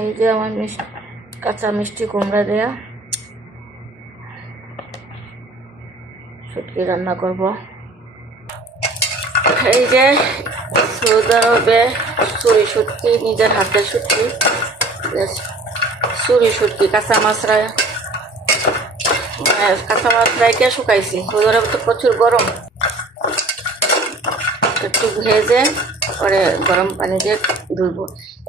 এই যে আমার কাঁচা মিষ্টি কুমড়া দেয়া শুটকি রান্না করব। এই যে সৌদি আরবে চুরি শুটকি, নিজের হাতের শুটকি, চুরি শুটকি কাঁচা মাছ রাইকে শুকাইছি। সৌদি আরবে তো প্রচুর গরম, একটু ভেজে পরে গরম পানি দিয়ে ধুইব।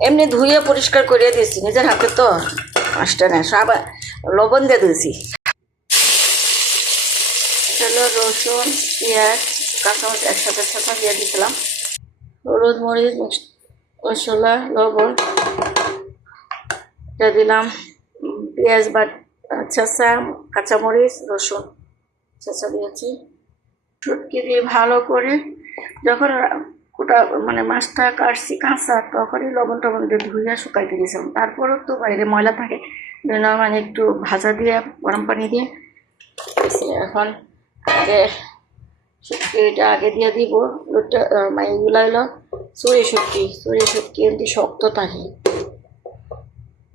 এমনি ধুয়ে পরিষ্কার করিয়ে দিয়েছি, নিজের হাতে তো মাছটা নেয়, সব লবণ দিয়ে দিয়েছি। চলো রসুন পেঁয়াজ কাঁচামরিচ একসাথে ছাঁচা দিয়ে দিয়েছিলাম, হলুদ মরিচ মশলা লবণ দিয়ে দিলাম, পেঁয়াজ ছাঁচা কাঁচামরিচ রসুন ছাঁচা দিয়েছি। শুটকি দিয়ে ভালো করে যখন কোটা মানে মাছটা কাটছি কাঁচা, তখনই লবণ টবণ দিয়ে ধুইয়া শুকাইতে দিয়েছিলাম। তারপরেও তো বাইরে ময়লা থাকে, মানে একটু ভাজা দিয়ে গরম পানি দিয়ে। এখন আগে শুটকিটা আগে দিয়ে দিব। এগুলো হলো চুরি শুটকি এমনি শক্ত থাকে।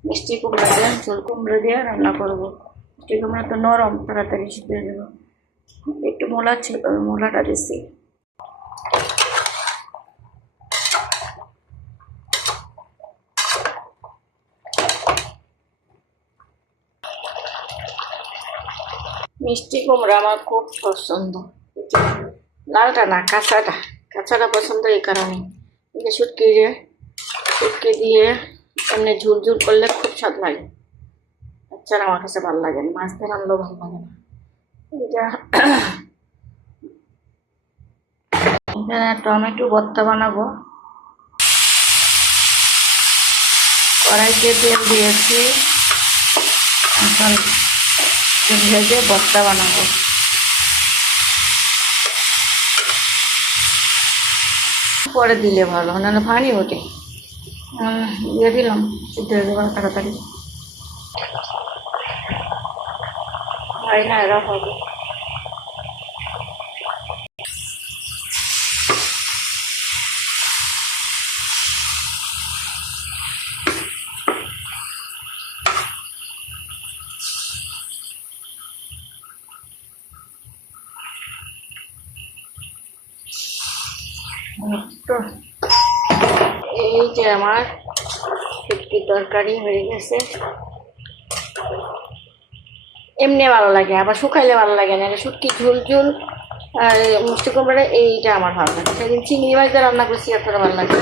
মিষ্টি কুমড়া দিয়ে ঝোল কুমড়া দিয়ে রান্না করবো। মিষ্টি কুমড়া তো নরম, তাড়াতাড়ি সিদ্ধ হয়ে যাবো। একটু মূলা ছিল, মূলাটা দিচ্ছি। মিষ্টি কুমড়া আমার খুব পছন্দ, লালটা না কাঁচাটা পছন্দ। এই কারণে শুটকি দিয়ে এমনি ঝুল ঝুল করলে খুব স্বাদ লাগে। আচ্ছা, আমার কাছে ভালো লাগে না, মাছ দিয়ে রান্নাও ভালো লাগে না। এখানে টমেটো ভর্তা বানাবো। কড়াইতে তেল দিয়েছি, এখন ভেজে ভর্তা বানাবো। পরে দিলে ভালো, নাহলে পানি ওঠে। দিয়ে দিলাম, সিদ্ধ হয়ে যাবে তাড়াতাড়ি। হয় না, এরা হবে। তো এই যে আমার শুটকির তরকারি হয়ে গেছে। এমনি ভালো লাগে, আবার শুকাইলে ভালো লাগে না। শুটকি ঝুল ঝুল আর মিষ্টি কুমড়া এইটা আমার ভালো লাগে। সেদিন চিংড়ি মাছ দিয়ে রান্না করছি, এতটা ভালো লাগে।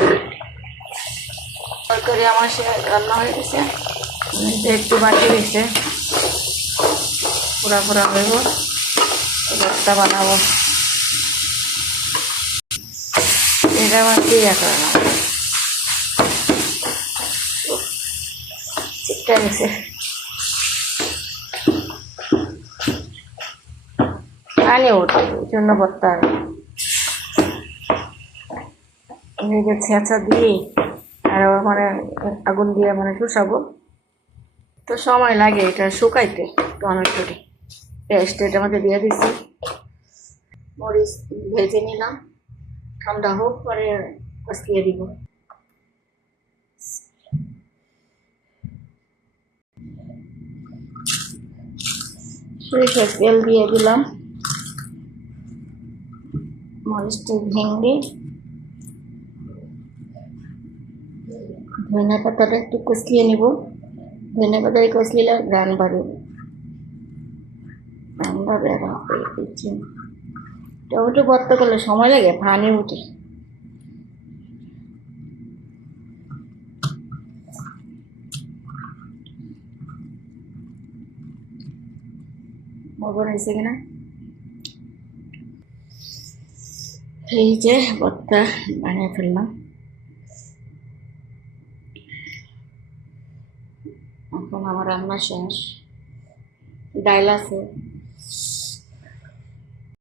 তরকারি আমার সে রান্না হয়ে গেছে, একটু বাকি গেছে, পুরা পুরা হইব। ভর্তা বানাবো, এটা আমার ক্রিয়া করে না, ঠিকটা গেছে। পানি ওঠে, এই জন্য ভর্তা ছেঁচা দিয়ে আর মানে আগুন দিয়ে মানে শুষাবো, তো সময় লাগে এটা শুকাইতে। টমেটোটি পেস্ট এটার মধ্যে দিয়ে দিচ্ছি, মরিচ ভেজে নিলাম, ঠান্ডা হোক পরে কষিয়ে দিব। সরিষার তেল দিয়ে দিলাম, মরিচটা ভেঙে ধনিয়া পাতাটা একটু কষিয়ে নিব। ধনিয়া পাতায় কষলিলে গান বাড়বে, রান্না বেড়া হয়ে গেছে। টমেটো ভর্তা করলে সময় লাগে, পানি উঠে। মজা হয়েছে কিনা। এই যে ভর্তা বানিয়ে ফেললাম। এখন আমার রান্না শেষ, ডাল আছে।